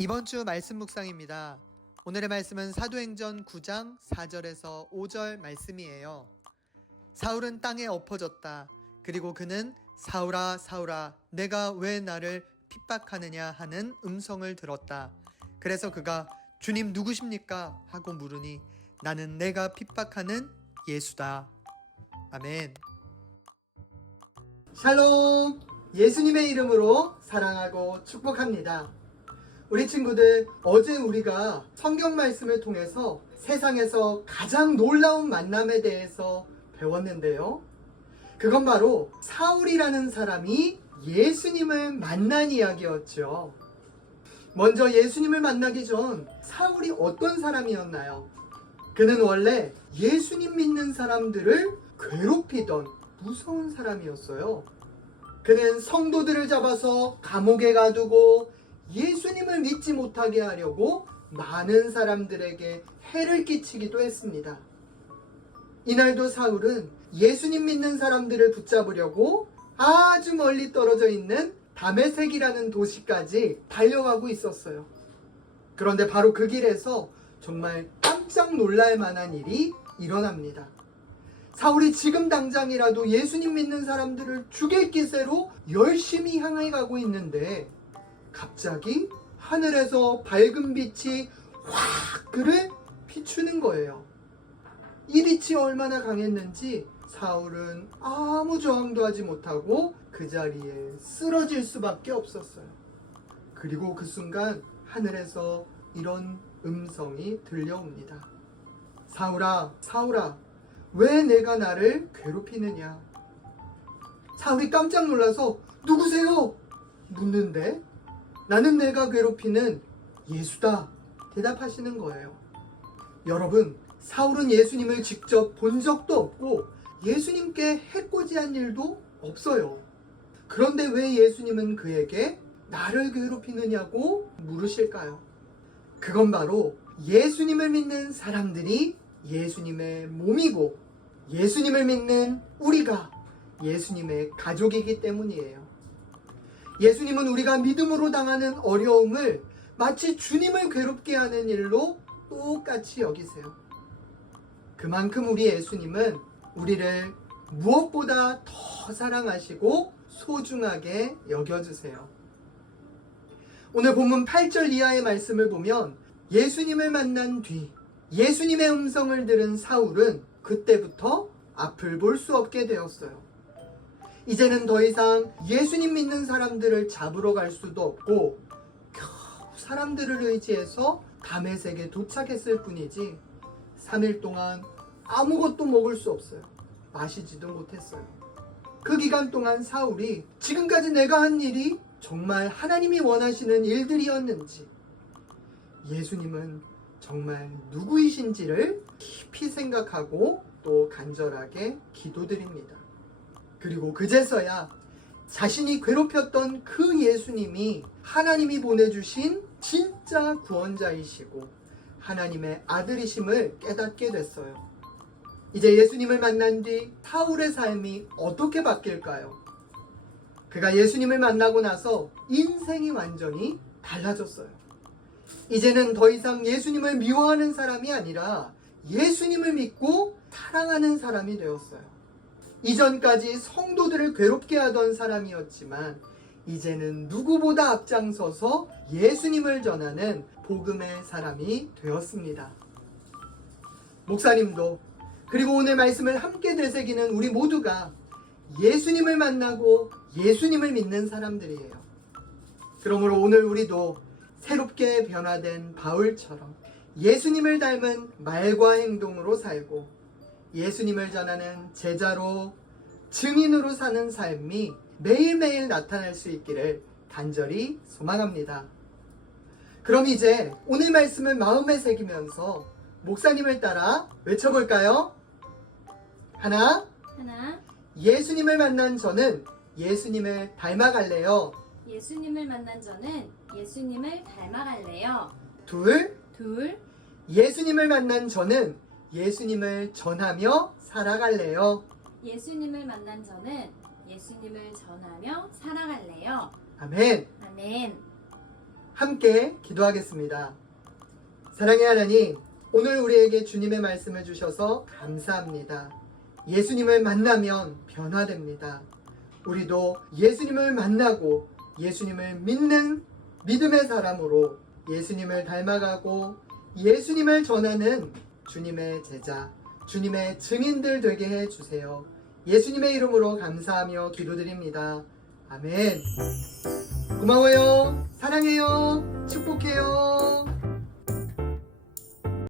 이번 주 말씀 묵상입니다. 오늘의 말씀은 사도행전 9장 4절에서 5절 말씀이에요. 사울은 땅에 엎어졌다. 그리고 그는 사울아 사울아 내가 왜 나를 핍박하느냐 하는 음성을 들었다. 그래서 그가 주님 누구십니까? 하고 물으니 나는 내가 핍박하는 예수다. 아멘. 샬롬! 예수님의 이름으로 사랑하고 축복합니다. 우리 친구들, 어제 우리가 성경 말씀을 통해서 세상에서 가장 놀라운 만남에 대해서 배웠는데요. 그건 바로 사울이라는 사람이 예수님을 만난 이야기였죠. 먼저 예수님을 만나기 전 사울이 어떤 사람이었나요? 그는 원래 예수님 믿는 사람들을 괴롭히던 무서운 사람이었어요. 그는 성도들을 잡아서 감옥에 가두고 예수님을 믿지 못하게 하려고 많은 사람들에게 해를 끼치기도 했습니다. 이날도 사울은 예수님 믿는 사람들을 붙잡으려고 아주 멀리 떨어져 있는 다메섹이라는 도시까지 달려가고 있었어요. 그런데 바로 그 길에서 정말 깜짝 놀랄 만한 일이 일어납니다. 사울이 지금 당장이라도 예수님 믿는 사람들을 죽일 기세로 열심히 향해 가고 있는데 갑자기 하늘에서 밝은 빛이 확 그를 비추는 거예요. 이 빛이 얼마나 강했는지 사울은 아무 저항도 하지 못하고 그 자리에 쓰러질 수밖에 없었어요. 그리고 그 순간 하늘에서 이런 음성이 들려옵니다. 사울아, 사울아, 왜 내가 나를 괴롭히느냐? 사울이 깜짝 놀라서 누구세요? 묻는데 나는 내가 괴롭히는 예수다 대답하시는 거예요. 여러분, 사울은 예수님을 직접 본 적도 없고 예수님께 해코지한 일도 없어요. 그런데 왜 예수님은 그에게 나를 괴롭히느냐고 물으실까요? 그건 바로 예수님을 믿는 사람들이 예수님의 몸이고 예수님을 믿는 우리가 예수님의 가족이기 때문이에요. 예수님은 우리가 믿음으로 당하는 어려움을 마치 주님을 괴롭게 하는 일로 똑같이 여기세요. 그만큼 우리 예수님은 우리를 무엇보다 더 사랑하시고 소중하게 여겨주세요. 오늘 본문 8절 이하의 말씀을 보면 예수님을 만난 뒤 예수님의 음성을 들은 사울은 그때부터 앞을 볼 수 없게 되었어요. 이제는 더 이상 예수님 믿는 사람들을 잡으러 갈 수도 없고 겨우 사람들을 의지해서 다메섹에 도착했을 뿐이지 3일 동안 아무것도 먹을 수 없어요. 마시지도 못했어요. 그 기간 동안 사울이 지금까지 내가 한 일이 정말 하나님이 원하시는 일들이었는지 예수님은 정말 누구이신지를 깊이 생각하고 또 간절하게 기도드립니다. 그리고 그제서야 자신이 괴롭혔던 그 예수님이 하나님이 보내주신 진짜 구원자이시고 하나님의 아들이심을 깨닫게 됐어요. 이제 예수님을 만난 뒤 사울의 삶이 어떻게 바뀔까요? 그가 예수님을 만나고 나서 인생이 완전히 달라졌어요. 이제는 더 이상 예수님을 미워하는 사람이 아니라 예수님을 믿고 사랑하는 사람이 되었어요. 이전까지 성도들을 괴롭게 하던 사람이었지만 이제는 누구보다 앞장서서 예수님을 전하는 복음의 사람이 되었습니다. 목사님도 그리고 오늘 말씀을 함께 되새기는 우리 모두가 예수님을 만나고 예수님을 믿는 사람들이에요. 그러므로 오늘 우리도 새롭게 변화된 바울처럼 예수님을 닮은 말과 행동으로 살고 예수님을 전하는 제자로 증인으로 사는 삶이 매일매일 나타날 수 있기를 간절히 소망합니다. 그럼 이제 오늘 말씀을 마음에 새기면서 목사님을 따라 외쳐볼까요? 하나, 예수님을 만난 저는 예수님을 닮아갈래요. 예수님을 만난 저는 예수님을 닮아갈래요. 둘, 예수님을 만난 저는 예수님을 전하며 살아갈래요. 예수님을 만난 저는 예수님을 전하며 살아갈래요. 아멘. 아멘. 함께 기도하겠습니다. 사랑의 하나님, 오늘 우리에게 주님의 말씀을 주셔서 감사합니다. 예수님을 만나면 변화됩니다. 우리도 예수님을 만나고 예수님을 믿는 믿음의 사람으로 예수님을 닮아가고 예수님을 전하는 주님의 제자, 주님의 증인들 되게 해주세요. 예수님의 이름으로 감사하며 기도드립니다. 아멘. 고마워요. 사랑해요. 축복해요.